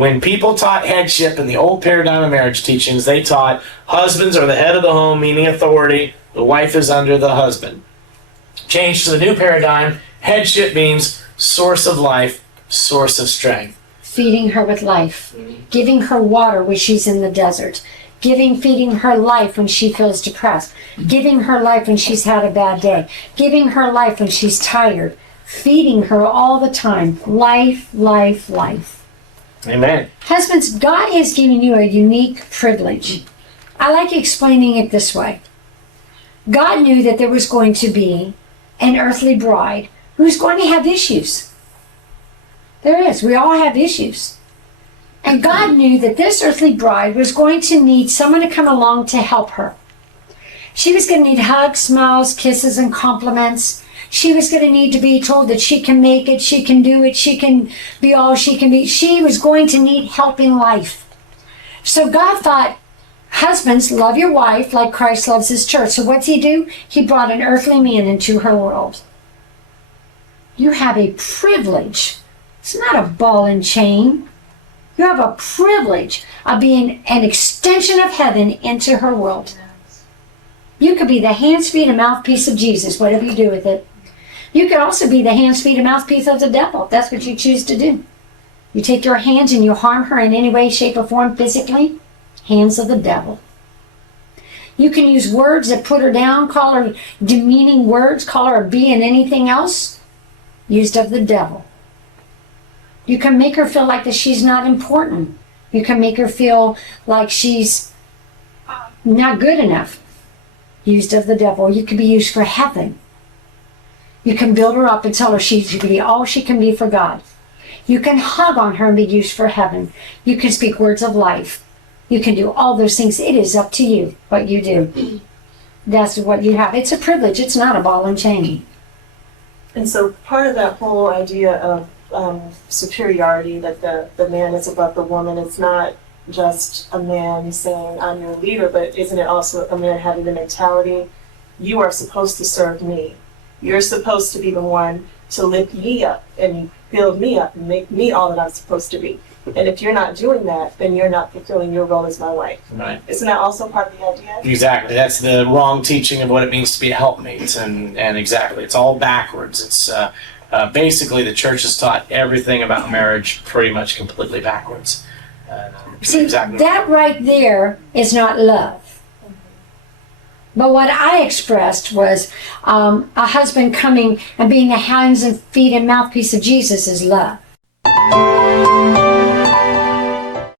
When people taught headship in the old paradigm of marriage teachings, they taught husbands are the head of the home, meaning authority. The wife is under the husband. Change to the new paradigm, headship means source of life, source of strength. Feeding her with life, giving her water when she's in the desert, feeding her life when she feels depressed, giving her life when she's had a bad day, giving her life when she's tired, feeding her all the time. Life, life, life. Amen. Husbands, God has given you a unique privilege. I like explaining it this way. God knew that there was going to be an earthly bride who's going to have issues. There is. We all have issues. And God knew that this earthly bride was going to need someone to come along to help her. She was going to need hugs, smiles, kisses, and compliments. She was going to need to be told that she can make it, she can do it, she can be all she can be. She was going to need help in life. So God thought, husbands, love your wife like Christ loves his church. So what's he do? He brought an earthly man into her world. You have a privilege. It's not a ball and chain. You have a privilege of being an extension of heaven into her world. You could be the hands, feet, and mouthpiece of Jesus, whatever you do with it. You could also be the hands, feet, and mouthpiece of the devil, if that's what you choose to do. You take your hands and you harm her in any way, shape, or form physically, hands of the devil. You can use words that put her down, call her demeaning words, call her a B and anything else, used of the devil. You can make her feel like that she's not important. You can make her feel like she's not good enough. Used of the devil. You can be used for heaven. You can build her up and tell her she can be all she can be for God. You can hug on her and be used for heaven. You can speak words of life. You can do all those things. It is up to you what you do. That's what you have. It's a privilege. It's not a ball and chain. And so part of that whole idea of superiority, that the man is above the woman, it's not just a man saying, I'm your leader, but isn't it also a man having the mentality, you are supposed to serve me. You're supposed to be the one to lift me up and build me up and make me all that I'm supposed to be. And if you're not doing that, then you're not fulfilling your role as my wife. Right. Isn't that also part of the idea? Exactly. That's the wrong teaching of what it means to be a helpmate. And exactly, it's all backwards. It's basically the church has taught everything about marriage pretty much completely backwards. See, exactly. That right there is not love. But what I expressed was a husband coming and being the hands and feet and mouthpiece of Jesus is love.